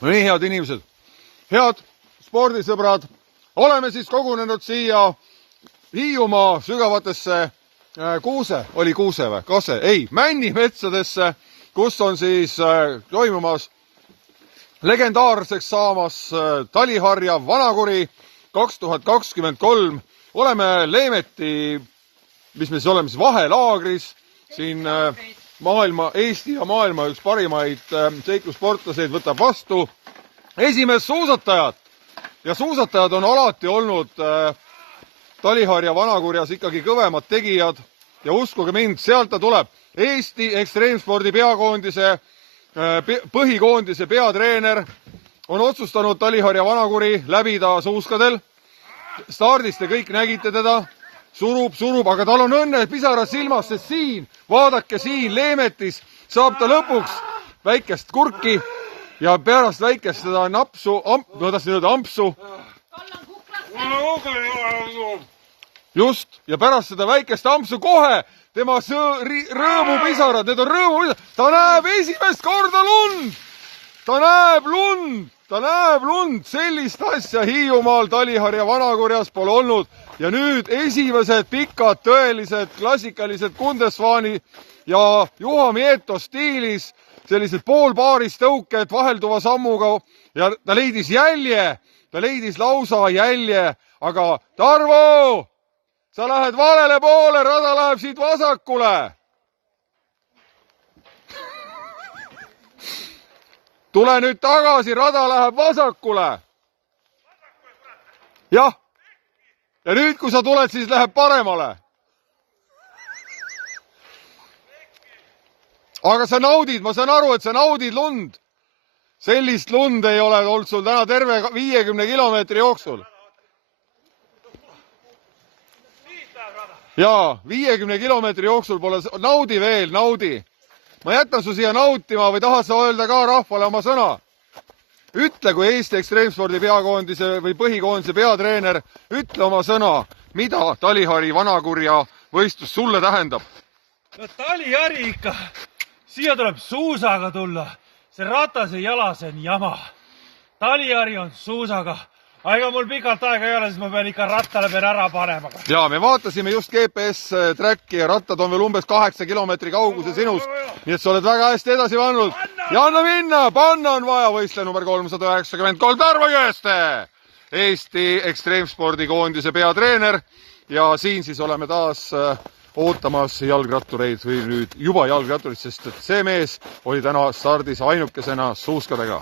No nii, head inimesed, head spordisõbrad, oleme siis kogunenud siia Hiiumaa sügavatesse kuuse või? Kase? Ei, männimetsadesse, kus on siis toimumas legendaarseks saamas Taliharja Vanakuri 2023. Oleme Leemeti, mis me siis oleme, siis vahelaagris, siin Eesti ja maailma üks parimaid seiklusportlaseid võtab vastu esimest suusatajat. Ja suusatajad on alati olnud Taliharja Vanakurjas ikkagi kõvemad tegijad ja uskuge mind, sealt ta tuleb. Eesti ekstreemspordi peakoondise, põhikoondise peatreener on otsustanud Taliharja Vanakuri läbida suuskadel. Stardist te kõik nägite teda, surub, aga tal on õnne pisarad silmas, sest siin, vaadake siin, Leemetis saab ta lõpuks väikest kurki ja pärast väikest seda napsu, ampsu. Just, ja pärast seda väikest ampsu kohe tema rõõmupisarad, need on rõõmupisarad. Ta näeb esimest korda lund! Ta näeb lund! Sellist asja Hiiumaal Taliharja Vanakurjas pole olnud. Ja nüüd esimesed pikad, tõelised, klassikalised Kundesvani ja Juha Mieto stiilis, sellised poolpaaris tõuked vahelduva sammuga ja ta leidis jälje. Ta leidis lausa jälje, aga Tarvo, sa lähed valele poole, rada läheb siit vasakule. Tule nüüd tagasi, rada läheb vasakule. Jah. Ja nüüd, kui sa tuled, siis läheb paremale. Aga sa naudid, ma saan aru, et sa naudid lund. Sellist lund ei ole olnud sul täna terve 50 kilomeetri jooksul. Jaa, 50 kilomeetri jooksul pole, naudi veel, naudi. Ma jätan su siia nautima või tahad sa öelda ka rahvale oma sõna? Ütle, kui Eesti ekstreemspordi peakoondise või põhikoondise peatreener, ütle oma sõna, mida Talihari Vanakurja võistlus sulle tähendab? No Talihari ikka, siia tuleb suusaga tulla. See ratas ja jala, see on jama. Talihari on suusaga. Aga mul pikalt aega ei ole, siis ma pean ikka rattale ära panema. Ja, me vaatasime just GPS-tracki ja rattad on veel umbes 8 kilomeetri kauguse sinust. Nii et sa oled väga hästi edasi pannud. Ja anna minna, panna on vaja võistleja number 393 Tarvo Jõeste. Eesti ekstreemspordikoondise peatreener. Ja siin siis oleme taas ootamas jalgrattureid või nüüd juba jalgrattureid, sest see mees oli täna stardis ainukesena suuskadega.